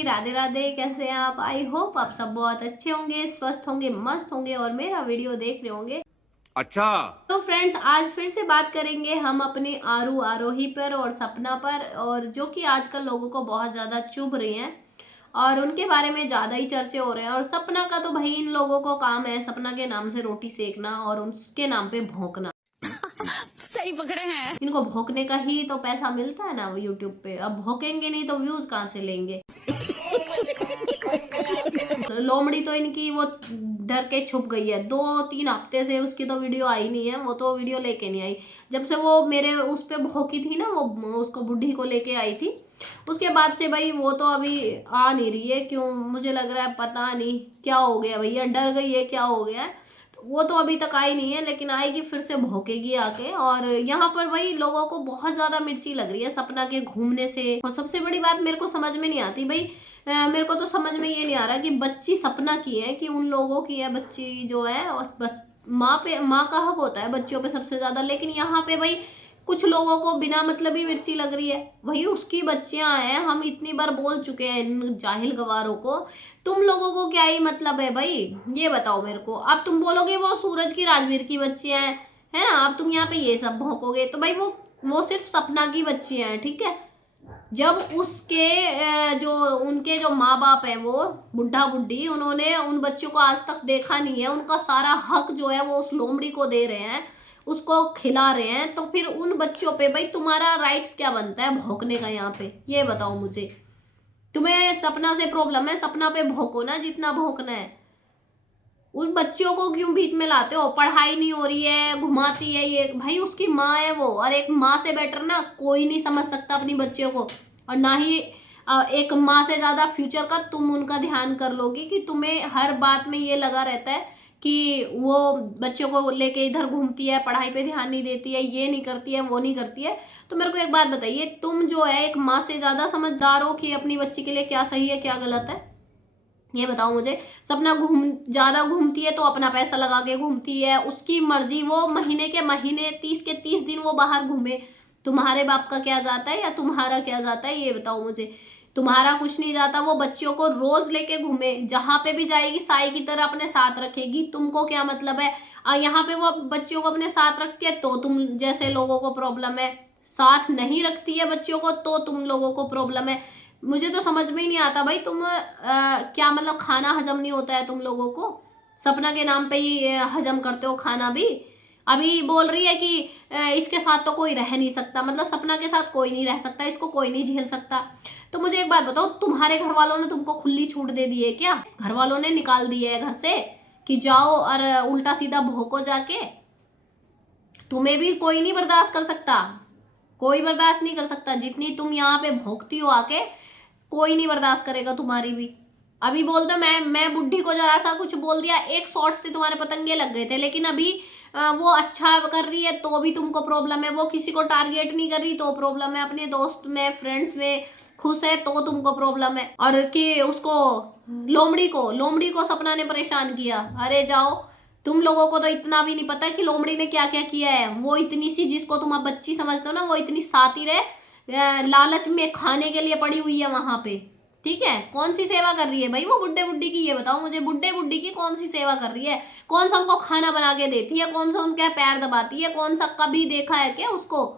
जी, राधे राधे। कैसे हैं आप? आई होप आप सब बहुत अच्छे होंगे, स्वस्थ होंगे, मस्त होंगे और मेरा वीडियो देख रहे होंगे। अच्छा। तो फ्रेंड्स, आज फिर से बात करेंगे हम अपने आरू आरोही पर और सपना पर, और जो कि आजकल लोगों को बहुत ज़्यादा चुभ रही हैं और उनके बारे में ज़्यादा ही चर्चे हो रहे हैं। और सपना का तो भाई इन लोगों को काम है सपना के नाम से रोटी सेकना और उसके नाम पे भौंकना। सही पकड़े हैं। इनको भौंकने का ही तो पैसा मिलता है ना वो यूट्यूब पे। अब भौंकेंगे नहीं तो व्यूज कहाँ से लेंगे? लोमड़ी तो इनकी वो डर के छुप गई है। 2-3 हफ्ते से उसकी तो वीडियो आई नहीं है, वो तो वीडियो लेके नहीं आई। जब से वो मेरे उस पे भौंकी थी ना, वो उसको बुढ़ी को लेके आई थी, उसके बाद से भाई वो तो अभी आ नहीं रही है। क्यों? मुझे लग रहा है पता नहीं क्या हो गया भैया, डर गई है क्या हो गया है। तो वो तो अभी तक आई नहीं है, लेकिन आएगी फिर से भौंकेगी आके। और यहाँ पर भाई लोगों को बहुत ज्यादा मिर्ची लग रही है सपना के घूमने से। और सबसे बड़ी बात मेरे को समझ में नहीं आती भाई, मेरे को तो समझ में ये नहीं आ रहा कि बच्ची सपना की है कि उन लोगों की है बच्ची जो है। और बस माँ का हक होता है बच्चियों पे सबसे ज्यादा, लेकिन यहाँ पे भाई कुछ लोगों को बिना मतलब ही मिर्ची लग रही है। भाई उसकी बच्चियां हैं, हम इतनी बार बोल चुके हैं इन जाहिल गवारों को। तुम लोगों को क्या ही मतलब है भाई, ये बताओ मेरे को। अब तुम बोलोगे वो सूरज की राजवीर की बच्चियां हैं, है ना? अब तुम यहाँ पे ये सब भौंकोगे तो भाई वो सिर्फ सपना की बच्चियां हैं, ठीक है। जब उसके जो उनके जो माँ बाप है वो बुढ़ा बुढ़ी, उन्होंने उन बच्चों को आज तक देखा नहीं है, उनका सारा हक जो है वो उस लोमड़ी को दे रहे हैं, उसको खिला रहे हैं, तो फिर उन बच्चों पे भाई तुम्हारा राइट्स क्या बनता है भौंकने का? यहाँ पे ये बताओ मुझे। तुम्हें सपना से प्रॉब्लम है, सपना पे भौंको ना जितना भौंकना है। उन बच्चों को क्यों बीच में लाते हो? पढ़ाई नहीं हो रही है, घुमाती है ये। भाई उसकी माँ है वो, और एक माँ से बेटर ना कोई नहीं समझ सकता अपनी बच्चियों को। और ना ही एक माँ से ज्यादा फ्यूचर का तुम उनका ध्यान कर लोगी कि तुम्हें हर बात में ये लगा रहता है कि वो बच्चों को लेके इधर घूमती है, पढ़ाई पे ध्यान नहीं देती है, ये नहीं करती है, वो नहीं करती है। तो मेरे को एक बात बताइए, तुम जो है एक माँ से ज्यादा समझदार हो कि अपनी बच्ची के लिए क्या सही है क्या गलत है? ये बताओ मुझे। सपना ज्यादा घूमती है तो अपना पैसा लगा के घूमती है, उसकी मर्जी, वो महीने के महीने 30 के 30 दिन वो बाहर घूमे। तुम्हारे बाप का क्या जाता है या तुम्हारा क्या जाता है? ये बताओ मुझे। तुम्हारा कुछ नहीं जाता। वो बच्चियों को रोज लेके घूमे, जहां पे भी जाएगी साई की तरह अपने साथ रखेगी। तुमको क्या मतलब है? यहाँ पे वो बच्चियों को अपने साथ रखती है तो तुम जैसे लोगों को प्रॉब्लम है, साथ नहीं रखती है बच्चियों को तो तुम लोगों को प्रॉब्लम है। मुझे तो समझ में ही नहीं आता भाई, तुम क्या मतलब खाना हजम नहीं होता है तुम लोगों को? सपना के नाम पे ही हजम करते हो खाना भी। अभी बोल रही है कि इसके साथ तो कोई रह नहीं सकता, मतलब सपना के साथ कोई नहीं रह सकता, इसको कोई नहीं झेल सकता। तो मुझे एक बात बताओ, तुम्हारे घर वालों ने तुमको खुली छूट दे दी है क्या? घर वालों ने निकाल दिया है घर से कि जाओ और उल्टा सीधा भौंको जाके? तुम्हें भी कोई नहीं बर्दाश्त कर सकता, कोई बर्दाश्त नहीं कर सकता। जितनी तुम यहाँ पे भौंकती हो आके, कोई नहीं बर्दाश्त करेगा तुम्हारी भी। अभी बोल दो मैं बुढ़ी को जरा सा कुछ बोल दिया, एक शॉट से तुम्हारे पतंगे लग गए थे, लेकिन अभी वो अच्छा कर रही है तो भी तुमको प्रॉब्लम है। वो किसी को टारगेट नहीं कर रही तो प्रॉब्लम है, अपने दोस्त में फ्रेंड्स में खुश है तो तुमको प्रॉब्लम है। और कि उसको लोमड़ी को सपना ने परेशान किया। अरे जाओ, तुम लोगों को तो इतना भी नहीं पता कि लोमड़ी ने क्या क्या किया है। वो इतनी सी जिसको तुम अब बच्ची समझते हो ना, वो इतनी सातिर है, लालच में खाने के लिए पड़ी हुई है वहां पे, ठीक है। कौन सी सेवा कर रही है भाई वो बुड्ढे बुड्ढी की? ये बताओ मुझे, बुड्ढे बुड्ढी की कौन सी सेवा कर रही है? कौन सा उनको खाना बना के देती है? कौन सा उनके पैर दबाती है? कौन सा कभी देखा है क्या उसको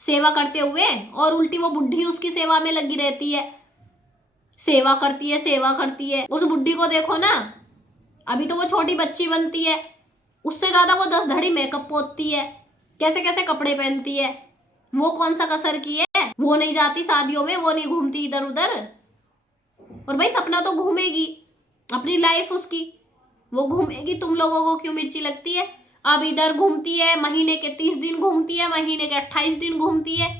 सेवा करते हुए? और उल्टी वो बुड्ढी उसकी सेवा में लगी रहती है, सेवा करती है सेवा करती है। उस बुड्ढी को देखो ना, अभी तो वो छोटी बच्ची बनती है, उससे ज्यादा वो 10 धड़ी मेकअप पोतती है, कैसे कैसे कपड़े पहनती है। वो कौन सा कसर की है? वो नहीं जाती शादियों में, वो नहीं घूमती इधर उधर। और भाई सपना तो घूमेगी, अपनी लाइफ उसकी, वो घूमेगी। तुम लोगों को क्यों मिर्ची लगती है? अब इधर घूमती है, महीने के 30 दिन घूमती है, महीने के 28 दिन घूमती है।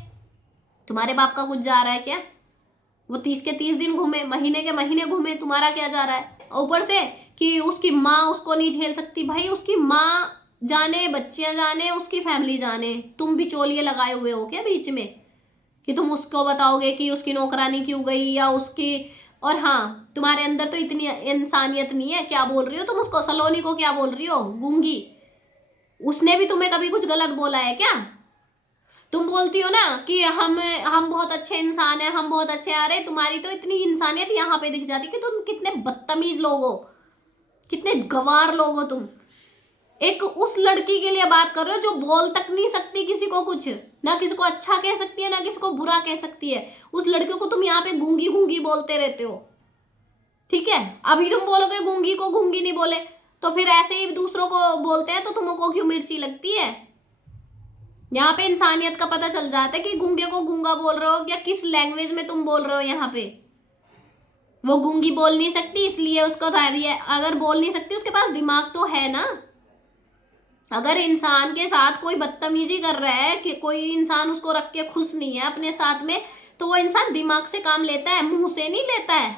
तुम्हारे बाप का कुछ जा रहा है क्या? वो 30 के 30 दिन घूमे, महीने के महीने घूमे, तुम्हारा क्या जा रहा है? ऊपर से कि उसकी माँ उसको नहीं झेल सकती। भाई उसकी माँ जाने, बच्चियां जाने, उसकी फैमिली जाने, तुम बिचौलिए लगाए हुए हो क्या बीच में कि तुम उसको बताओगे कि उसकी नौकरानी क्यों गई या उसकी। और हाँ, तुम्हारे अंदर तो इतनी इंसानियत नहीं है। क्या बोल रही हो तुम उसको? सलोनी को क्या बोल रही हो? गूंगी। उसने भी तुम्हें कभी कुछ गलत बोला है क्या? तुम बोलती हो ना कि हम बहुत अच्छे इंसान हैं, हम बहुत अच्छे। आ रहे तुम्हारी तो इतनी इंसानियत यहाँ पे दिख जाती कि तुम कितने बदतमीज लोग हो, कितने गवार लोग हो तुम। एक उस लड़की के लिए बात कर रहे हो जो बोल तक नहीं सकती किसी को कुछ, ना किसी को अच्छा कह सकती है ना किसी को बुरा कह सकती है। उस लड़की को तुम यहाँ पे गूंगी गूंगी बोलते रहते हो, ठीक है। अभी तुम बोलोगे गूंगी को गूंगी नहीं बोले, तो फिर ऐसे ही दूसरों को बोलते हैं तो तुमको क्यों मिर्ची लगती है। यहाँ पे इंसानियत का पता चल जाता है कि गूंगे को गूंगा बोल रहे हो या किस लैंग्वेज में तुम बोल रहे हो। यहाँ पे वो गूंगी बोल नहीं सकती इसलिए उसको अगर बोल नहीं सकती उसके पास दिमाग तो है ना। अगर इंसान के साथ कोई बदतमीजी कर रहा है कि कोई इंसान उसको रख के खुश नहीं है अपने साथ में, तो वो इंसान दिमाग से काम लेता है, मुंह से नहीं लेता है।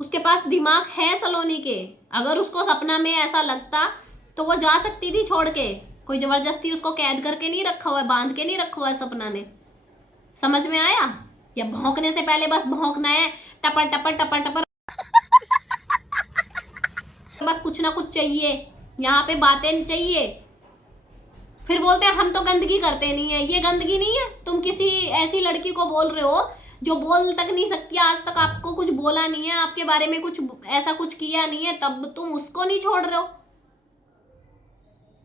उसके पास दिमाग है सलोनी के। अगर उसको सपना में ऐसा लगता तो वो जा सकती थी छोड़ के। कोई जबरदस्ती उसको कैद करके नहीं रखा हुआ है, बांध के नहीं रखा हुआ है सपना ने। समझ में आया? या भौंकने से पहले बस भौंकना है, टपर टपर टपर टपर, बस कुछ ना कुछ चाहिए, यहाँ पे बातें चाहिए। फिर बोलते हैं हम तो गंदगी करते नहीं है। ये गंदगी नहीं है? तुम किसी ऐसी लड़की को बोल रहे हो जो बोल तक नहीं सकती, आज तक आपको कुछ बोला नहीं है, आपके बारे में कुछ ऐसा कुछ किया नहीं है, तब तुम उसको नहीं छोड़ रहे हो।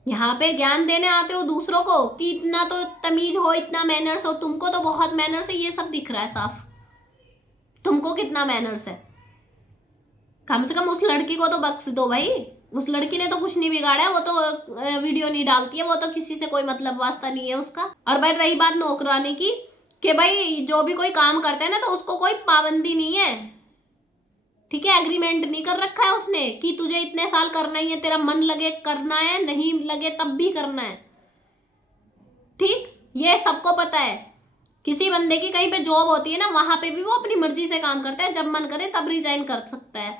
यहाँ पे ज्ञान देने आते हो दूसरों को कि इतना तो तमीज हो, इतना मैनर्स हो। तुमको तो बहुत मैनर्स है, ये सब दिख रहा है साफ। तुमको कितना मैनर्स है। कम से कम उस लड़की को तो बख्श दो भाई। उस लड़की ने तो कुछ नहीं बिगाड़ा है, वो तो वीडियो नहीं डालती है, वो तो किसी से कोई मतलब वास्ता नहीं है उसका। और भाई रही बात नौकरानी की, कि भाई जो भी कोई काम करता है ना तो उसको कोई पाबंदी नहीं है, ठीक है। एग्रीमेंट नहीं कर रखा है उसने कि तुझे इतने साल करना ही है, तेरा मन लगे करना है, नहीं लगे तब भी करना है, ठीक। ये सबको पता है। किसी बंदे की कहीं पे जॉब होती है ना, वहां पे भी वो अपनी मर्जी से काम करता है, जब मन करे तब रिजाइन कर सकता है।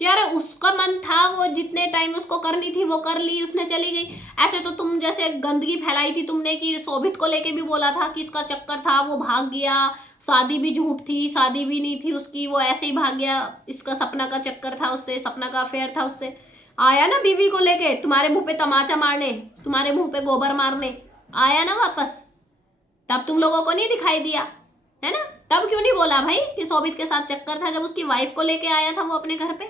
यार उसका मन था, वो जितने टाइम उसको करनी थी वो कर ली, उसने चली गई। ऐसे तो तुम जैसे गंदगी फैलाई थी तुमने कि शोभित को लेके भी बोला था कि इसका चक्कर था, वो भाग गया, शादी भी झूठ थी, शादी भी नहीं थी उसकी, वो ऐसे ही भाग गया, इसका सपना का चक्कर था उससे, सपना का अफेयर था उससे। आया ना बीवी को लेके तुम्हारे मुंह पे तमाचा मारने, तुम्हारे मुंह पे गोबर मारने, आया ना वापस। तब तुम लोगों को नहीं दिखाई दिया है ना? तब क्यों नहीं बोला भाई कि शोभित के साथ चक्कर था, जब उसकी वाइफ को लेके आया था वो अपने घर पे,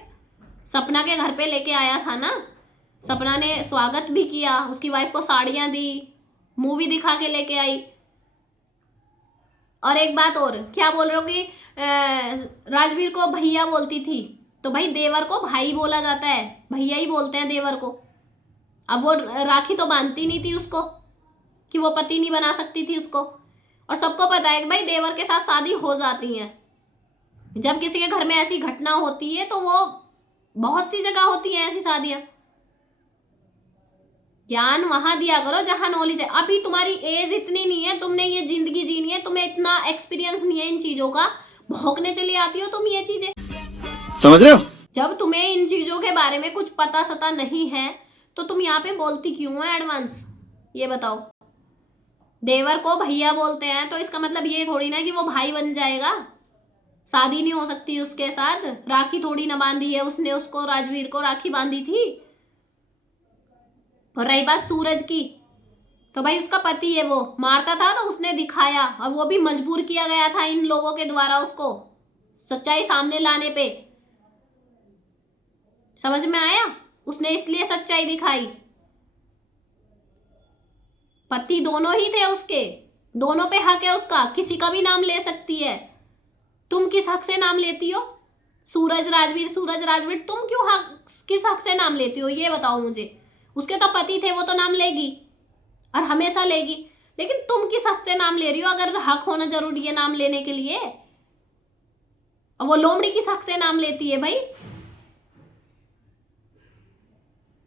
सपना के घर पे लेके आया था ना। सपना ने स्वागत भी किया, उसकी वाइफ को साड़ियां दी, मूवी दिखा के लेके आई। और एक बात और, क्या बोल रहे हो कि राजवीर को भैया बोलती थी, तो भाई देवर को भाई बोला जाता है, भैया ही बोलते हैं देवर को। अब वो राखी तो बांधती नहीं थी उसको कि वो पति नहीं बना सकती थी उसको। और सबको पता है कि भाई देवर के साथ शादी हो जाती है। जब किसी के घर में ऐसी घटना होती है तो वो बहुत सी जगह होती है ऐसी शादियां। ज्ञान वहां दिया करो जहां नॉलेज है। अभी तुम्हारी एज इतनी नहीं है, तुमने ये जिंदगी जीनी है, तुम्हें इतना एक्सपीरियंस नहीं है इन चीजों का, भौंकने चली आती हो तुम ये चीजें। समझ रहे हो? जब तुम्हें इन चीजों के बारे में कुछ पता सता नहीं है तो तुम यहाँ पे बोलती क्यों है एडवांस, ये बताओ। देवर को भैया बोलते हैं तो इसका मतलब ये थोड़ी ना कि वो भाई बन जाएगा, शादी नहीं हो सकती उसके साथ। राखी थोड़ी ना बांधी है उसने उसको, राजवीर को राखी बांधी थी। और रही बात सूरज की, तो भाई उसका पति है, वो मारता था तो उसने दिखाया, और वो भी मजबूर किया गया था इन लोगों के द्वारा उसको सच्चाई सामने लाने पे। समझ में आया? उसने इसलिए सच्चाई दिखाई। पति दोनों ही थे उसके, दोनों पे हक है उसका, किसी का भी नाम ले सकती है। तुम किस हक से नाम लेती हो? सूरज राजवीर, सूरज राजवीर, तुम क्यों किस हक से नाम लेती हो ये बताओ मुझे। उसके तो पति थे, वो तो नाम लेगी और हमेशा लेगी, लेकिन तुम किस हक से नाम ले रही हो? अगर हक होना जरूरी है नाम लेने के लिए, और वो लोमड़ी किस हक से नाम लेती है भाई?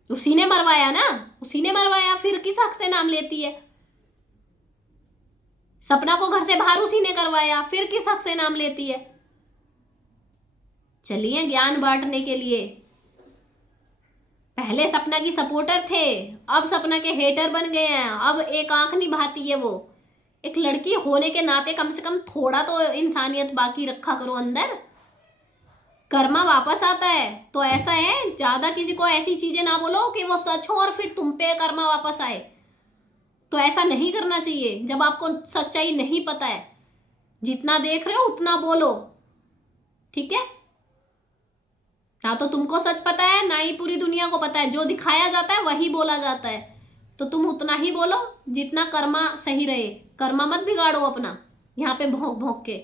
उसी ने मरवाया ना, उसी ने मरवाया, फिर किस हक से नाम लेती है? सपना को घर से बाहर उसी ने करवाया, फिर किस हक से नाम लेती है? चलिए ज्ञान बांटने के लिए। पहले सपना की सपोर्टर थे, अब सपना के हेटर बन गए हैं। अब एक आंख निभाती है वो। एक लड़की होने के नाते कम से कम थोड़ा तो इंसानियत बाकी रखा करो अंदर। कर्मा वापस आता है तो ऐसा है, ज्यादा किसी को ऐसी चीजें ना बोलो कि वो सच हो और फिर तुम पे कर्मा वापस आए। तो ऐसा नहीं करना चाहिए जब आपको सच्चाई नहीं पता है। जितना देख रहे हो उतना बोलो, ठीक है? ना तो तुमको सच पता है, ना ही पूरी दुनिया को पता है। जो दिखाया जाता है वही बोला जाता है, तो तुम उतना ही बोलो जितना कर्मा सही रहे। कर्मा मत बिगाड़ो अपना यहाँ पे भौंक भौंक के।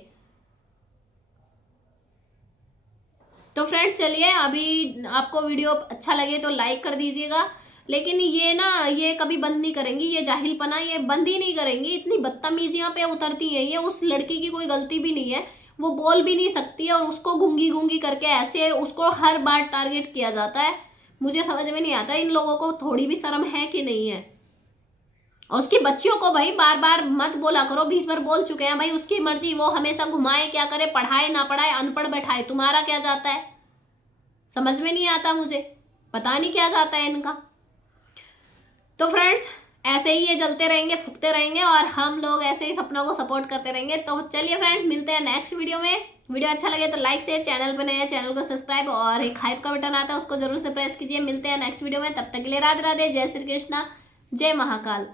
तो फ्रेंड्स चलिए, अभी आपको वीडियो अच्छा लगे तो लाइक कर दीजिएगा, लेकिन ये ना, ये कभी बंद नहीं करेंगी, ये जाहिलपना ये बंद ही नहीं करेंगी। इतनी बदतमीजियां पे उतरती है ये। उस लड़की की कोई गलती भी नहीं है, वो बोल भी नहीं सकती है, और उसको गूंगी गूंगी करके ऐसे उसको हर बार टारगेट किया जाता है। मुझे समझ में नहीं आता इन लोगों को थोड़ी भी शर्म है कि नहीं है। और उसकी बच्चियों को भाई बार बार मत बोला करो, 20 बार बोल चुके हैं भाई, उसकी मर्जी, वो हमेशा घुमाए क्या करे, पढ़ाए ना पढ़ाए, अनपढ़ बैठाए, तुम्हारा क्या जाता है? समझ में नहीं आता मुझे, पता नहीं क्या जाता है इनका। तो फ्रेंड्स ऐसे ही ये जलते रहेंगे, फूकते रहेंगे, और हम लोग ऐसे ही सपनों को सपोर्ट करते रहेंगे। तो चलिए फ्रेंड्स, मिलते हैं नेक्स्ट वीडियो में। वीडियो अच्छा लगे तो लाइक शेयर, चैनल पर नए हैं चैनल को सब्सक्राइब, और एक हाइप का बटन आता है उसको जरूर से प्रेस कीजिए। मिलते हैं नेक्स्ट वीडियो में, तब तक के लिए राधे राधे, जय श्री कृष्णा, जय महाकाल।